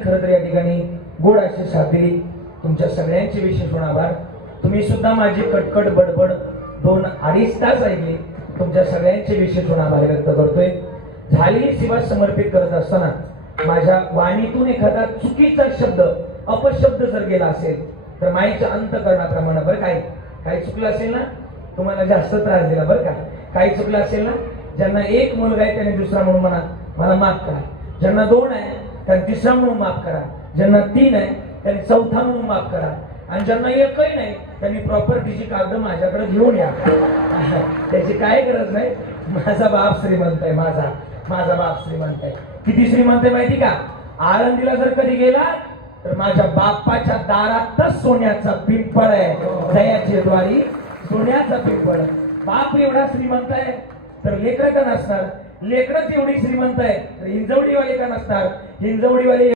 खरं तर या ठिकाणी गोड अशी साथ दिली. तुमच्या सगळ्यांचे विशेष आभार. तुम्ही सुद्धा माझी कटकट बडबड 2-2.5 तास ऐकली. तुमच्या सगळ्यांचे विशेष आभार व्यक्त करतोय. झालेली सेवा समर्पित करत असताना माझ्या वाणीतून एखादा चुकीचा शब्द अपशब्द जर गेला असेल तर माईच्या अंतकरणाप्रमाणे बरं काही चुकलं असेल ना, तुम्हाला जास्त त्रास दिला बरं का, काही चुकलं असेल ना, ज्यांना एक मुलगा आहे त्यांनी दुसरा म्हणून मला माफ करा, ज्यांना 2 आहे त्यांनी तिसरा म्हणून माफ करा, ज्यांना 3 आहे त्यांनी चौथा म्हणून माफ करा, आणि ज्यांना एकही नाही त्यांनी प्रॉपर्टीची कागद माझ्याकडे घेऊन या. त्याची काय गरज नाही. माझा बाप श्रीमंत आहे. माझा बाप श्रीमंत आहे. किती श्रीमंत आहे माहिती का? आळंदीला जर कधी गेला तर माझ्या बाप्पाच्या दारातच सोन्याचा पिंपळ आहे. दयाची द्वारी सोन्याचा पिंपळ. बाप एवढा श्रीमंत आहे तर लेकरं का नसणार? लेकरच एवढी श्रीमंत आहे तर हिंजवडीवाले का नसणार? हिंजवडीवाले